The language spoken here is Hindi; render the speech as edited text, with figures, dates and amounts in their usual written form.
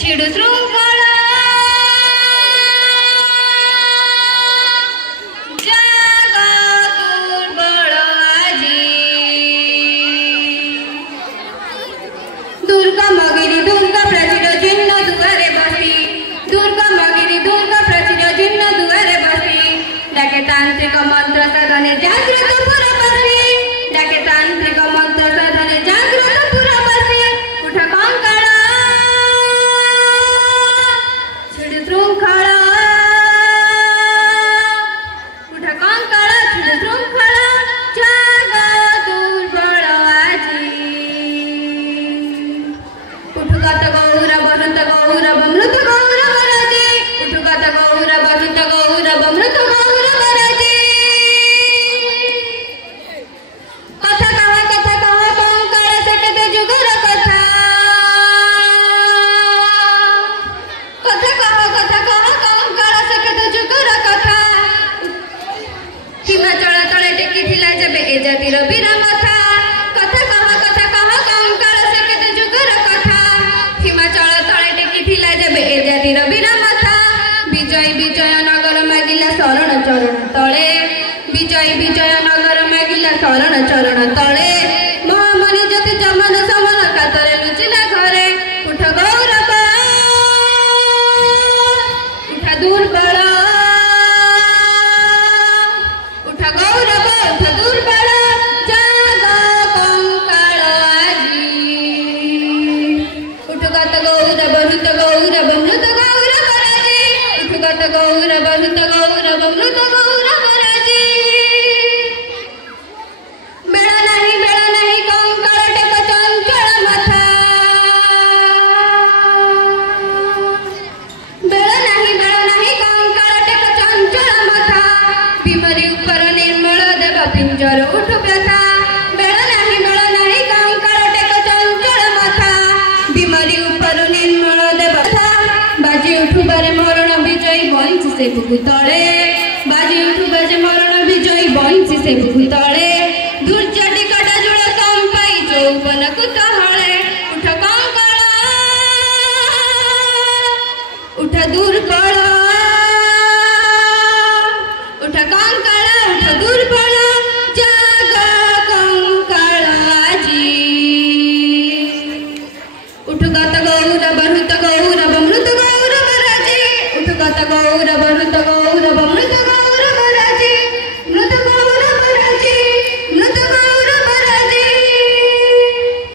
छिड़ु श्रृंखला दुर्गा मगिरी दुर्गा प्राचीर जीर्ण दुआरे बसी दुर्गा मगिरी दुर्गा प्राचीर जीर्ण दुआरे बसी डाके तांत्रिक मंत्र साधने जागृत पुरा बसी डाके तांत्रिक मंत्र साधने जागृत पुरा बसी उठ कंकाळ छिड़ श्रृंखला उठ कंकाळ छिड़ श्रृंखला जाग दुर्बल आजी उठुगात गौरव मृत गौरव मृत गौरव राजे उठुगात गौरव मृत गौरव मृत गौरव राजे कथा कहा कंकाळ सकते जुगर कथा कथा कंकाळ सकते जुगर कथा हिमाचल तले टेकी थिला जबे ए जातिर वीर मथा कथा कहा कंकाळ सकते जुगर कथा हिमाचल तले टेकी थिला जबे ए जातिर वीर मथा विजय विजय नगर मागिला शरण चरण तले विजय विजय नगर मागिला शरण चरण तले महामणि ज्योति जमन समन कातरे लुचिला घरे उठ गौरव उठ दुर्बल उठ गौरव उठ दुर्बल जाग कंकाळ आजी उठगात गौरव मृत गौरव मृत गौरव राजे उठगात गौरव मृत गौरव मृत गौरव राजे बेळ नाही कंकाळ टेक चंचल मथा बेळ नाही कंकाळ टेक चंचल मथा भीमरी उपर निर्मल देव पिंजर उठ व्यथा बेळ नाही कंकाळ टेक चंचल मथा भीमरी उपर निर्मल देव बाजी उठुबारे मरण विजयी बंची से बुकु तले बाजी उठुबारे मरण विजयी बंची से बुकु तले।